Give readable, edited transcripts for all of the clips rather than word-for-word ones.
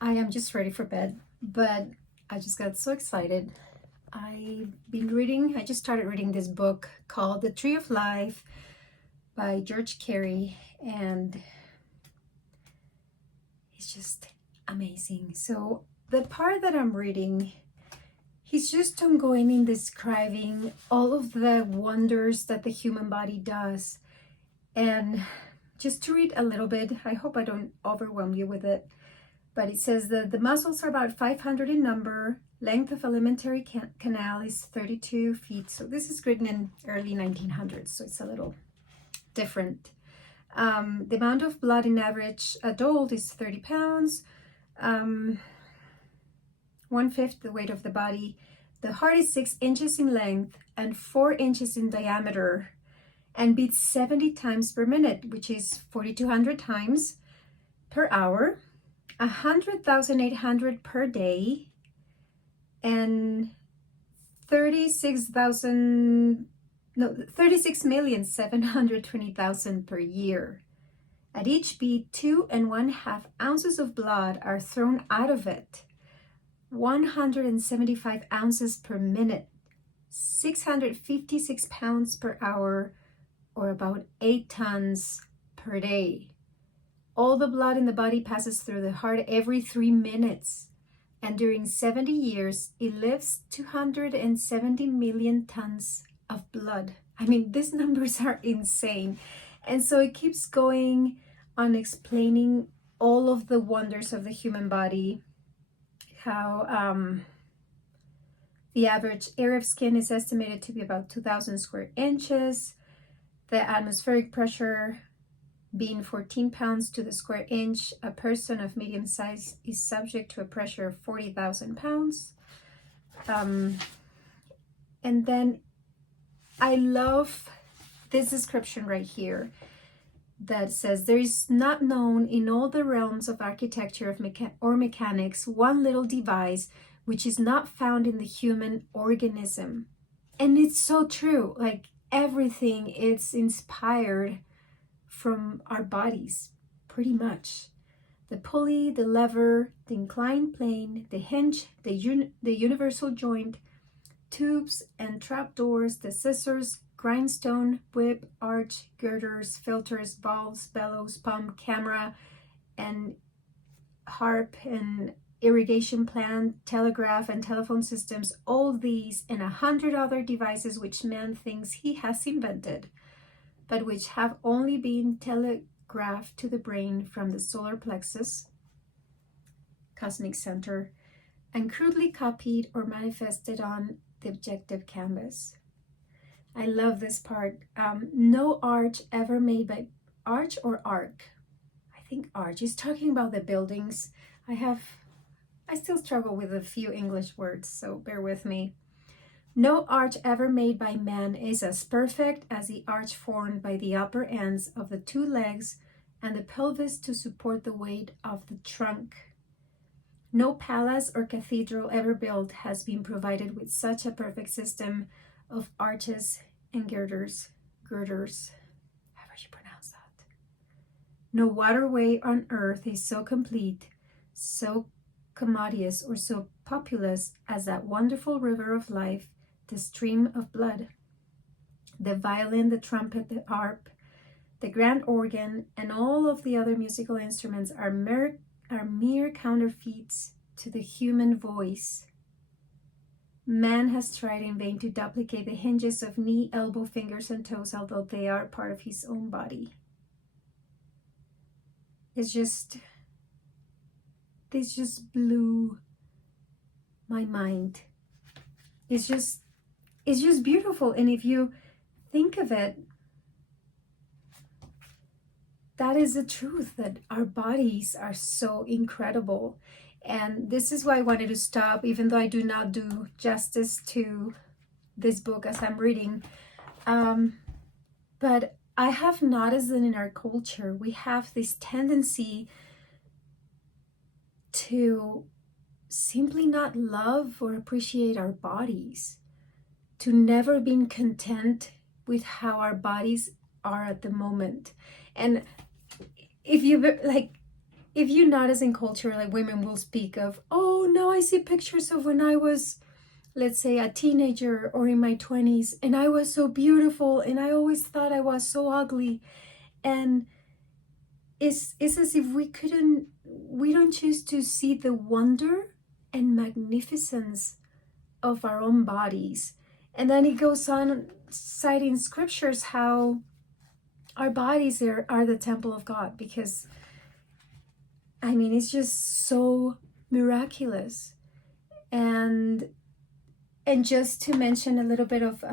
I am just ready for bed, but I just got so excited. I just started reading this book called The Tree of Life by George Carey, and it's just amazing. So, the part that I'm reading, he's just ongoing in describing all of the wonders that the human body does. And just to read a little bit, I hope I don't overwhelm you with it. But it says that the muscles are about 500 in number. Length of alimentary canal is 32 feet. So this is written in early 1900s, so it's a little different. The amount of blood in average adult is 30 pounds. 1/5 the weight of the body. The heart is 6 inches in length and 4 inches in diameter and beats 70 times per minute, which is 4,200 times per hour. 100,800 per day, and 36,720,000 per year. At each beat, 2½ ounces of blood are thrown out of it. 175 ounces per minute, 656 pounds per hour, or about 8 tons per day. All the blood in the body passes through the heart every 3 minutes. And during 70 years, it lifts 270 million tons of blood. I mean, these numbers are insane. And so it keeps going on all of the wonders of the human body. How the average area of skin is estimated to be about 2,000 square inches. The atmospheric pressure being 14 pounds to the square inch, a person of medium size is subject to a pressure of 40,000 pounds. And then I love this description right here that says, there is not known in all the realms of architecture or mechanics one little device which is not found in the human organism. And it's so true. Like everything, it's inspired from our bodies, pretty much. The pulley, the lever, the inclined plane, the hinge, the universal joint, tubes and trapdoors, the scissors, grindstone, whip, arch, girders, filters, valves, bellows, pump, camera, and harp, and irrigation plant, telegraph and telephone systems, all these and 100 other devices which man thinks he has invented, but which have only been telegraphed to the brain from the solar plexus, cosmic center, and crudely copied or manifested on the objective canvas. I love this part. No arch ever made by arch or arc. I think arch is talking about the buildings. I still struggle with a few English words, so bear with me. No arch ever made by man is as perfect as the arch formed by the upper ends of the 2 legs and the pelvis to support the weight of the trunk. No palace or cathedral ever built has been provided with such a perfect system of arches and girders, however you pronounce that. No waterway on earth is so complete, so commodious, or so populous as that wonderful river of life, the stream of blood. The violin, the trumpet, the harp, the grand organ, and all of the other musical instruments are mere counterfeits to the human voice. Man has tried in vain to duplicate the hinges of knee, elbow, fingers, and toes, although they are part of his own body. This just blew my mind. It's just beautiful. And if you think of it, that is the truth, that our bodies are so incredible. And this is why I wanted to stop, even though I do not do justice to this book as I'm reading. But I have noticed that in our culture, we have this tendency to simply not love or appreciate our bodies, to never being content with how our bodies are at the moment. And if you like, if you notice in culture, like women will speak of, oh, now I see pictures of when I was, let's say, a teenager or in my 20s, and I was so beautiful, and I always thought I was so ugly. And it's as if we don't choose to see the wonder and magnificence of our own bodies. And then it goes on citing scriptures how our bodies are the temple of God, because I mean, it's just so miraculous. And just to mention a little bit of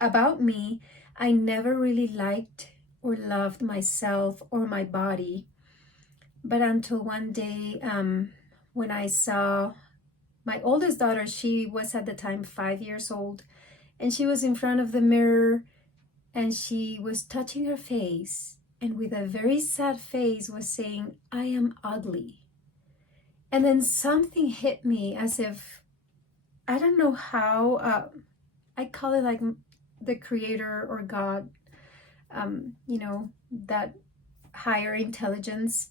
about me, I never really liked or loved myself or my body, but until one day, when I saw my oldest daughter, she was at the time 5 years old, and she was in front of the mirror, and she was touching her face, and with a very sad face was saying, I am ugly. And then something hit me, as if, I don't know how, I call it like the creator or God, that higher intelligence.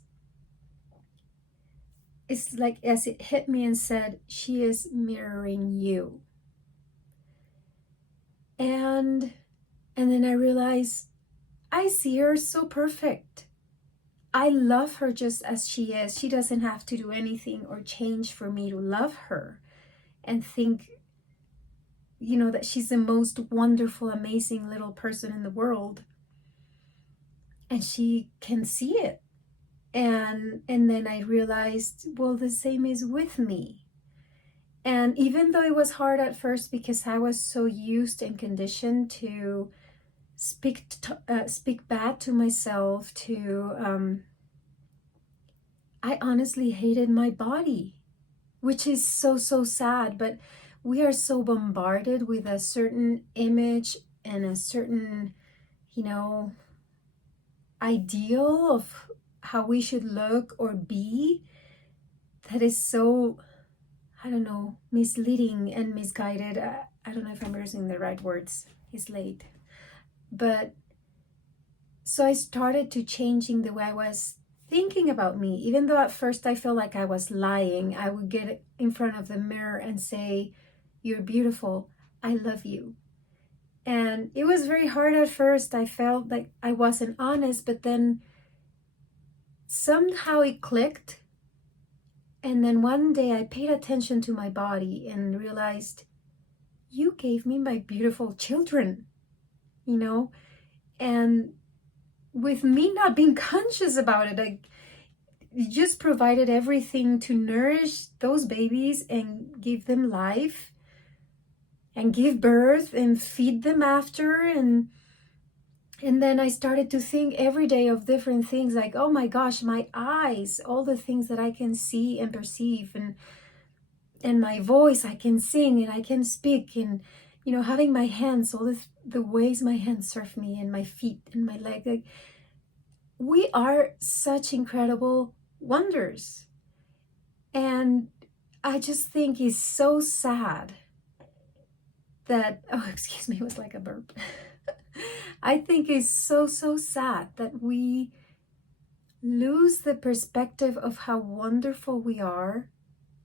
It's like as it hit me and said, she is mirroring you. And then I realized, I see her so perfect. I love her just as she is. She doesn't have to do anything or change for me to love her and think, that she's the most wonderful, amazing little person in the world. And she can see it. And then I realized, well, the same is with me. And even though it was hard at first, because I was so used and conditioned to speak bad to myself, I honestly hated my body, which is so sad. But we are so bombarded with a certain image and a certain, ideal of how we should look or be, that is so, I don't know, misleading and misguided. I don't know if I'm using the right words. It's late. But so I started to changing the way I was thinking about me. Even though at first I felt like I was lying, I would get in front of the mirror and say, you're beautiful, I love you. And it was very hard at first. I felt like I wasn't honest, but then somehow it clicked. And then one day I paid attention to my body and realized, you gave me my beautiful children, and with me not being conscious about it, I just provided everything to nourish those babies and give them life and give birth and feed them after. And then I started to think every day of different things, like, oh my gosh, my eyes, all the things that I can see and perceive, and my voice, I can sing and I can speak, and having my hands, all the ways my hands serve me, and my feet and my leg, like, we are such incredible wonders. And I just think it's so sad that, oh, excuse me, it was like a burp. I think it's so sad that we lose the perspective of how wonderful we are,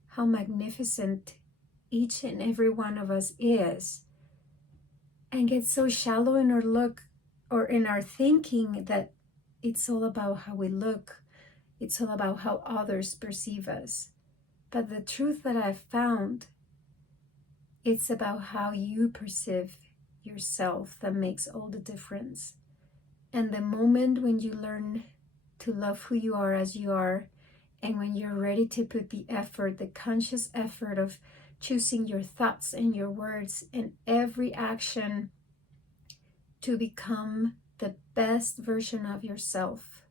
how magnificent each and every one of us is, and get so shallow in our look or in our thinking that it's all about how we look, it's all about how others perceive us. But the truth that I've found, it's about how you perceive yourself that makes all the difference. And the moment when you learn to love who you are as you are, and when you're ready to put the effort, the conscious effort of choosing your thoughts and your words and every action to become the best version of yourself,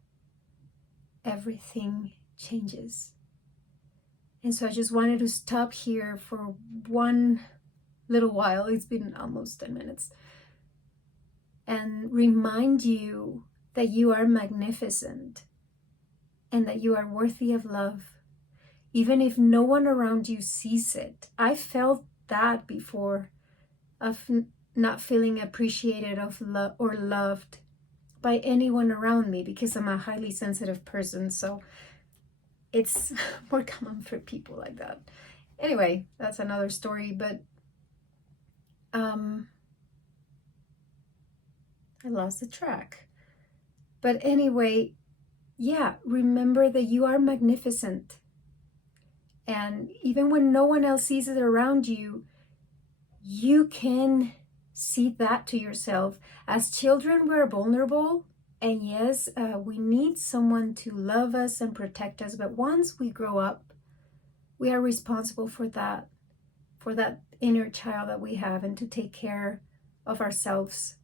everything changes. And so I just wanted to stop here for one little while. It's been almost 10 minutes. And remind you that you are magnificent and that you are worthy of love, even if no one around you sees it. I felt that before, of not feeling appreciated or loved by anyone around me, because I'm a highly sensitive person. So it's more common for people like that. Anyway, that's another story, but I lost the track. But anyway, yeah, remember that you are magnificent. And even when no one else sees it around you, you can see that to yourself. As children, we're vulnerable. And yes, we need someone to love us and protect us. But once we grow up, we are responsible for that inner child that we have, and to take care of ourselves.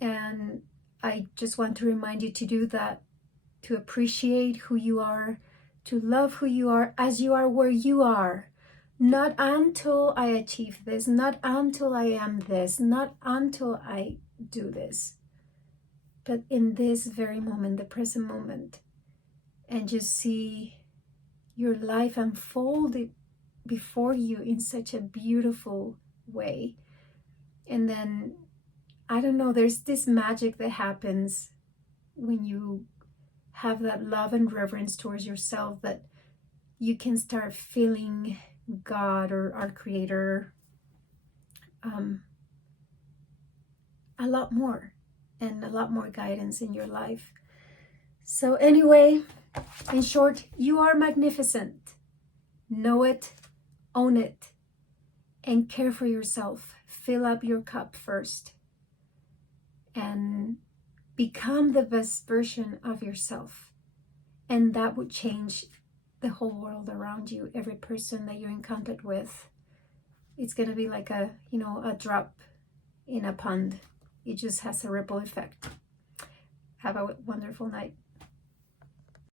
And I just want to remind you to do that, to appreciate who you are, to love who you are as you are where you are. Not until I achieve this, not until I am this, not until I do this, but in this very moment, the present moment, and just see your life unfold before you in such a beautiful way. And then, I don't know, there's this magic that happens when you have that love and reverence towards yourself, that you can start feeling God or our Creator a lot more, and a lot more guidance in your life. So anyway, in short, you are magnificent. Know it, own it, and care for yourself. Fill up your cup first, and become the best version of yourself. And that would change the whole world around you. Every person that you're in contact with, it's going to be like a drop in a pond. It just has a ripple effect. Have a wonderful night.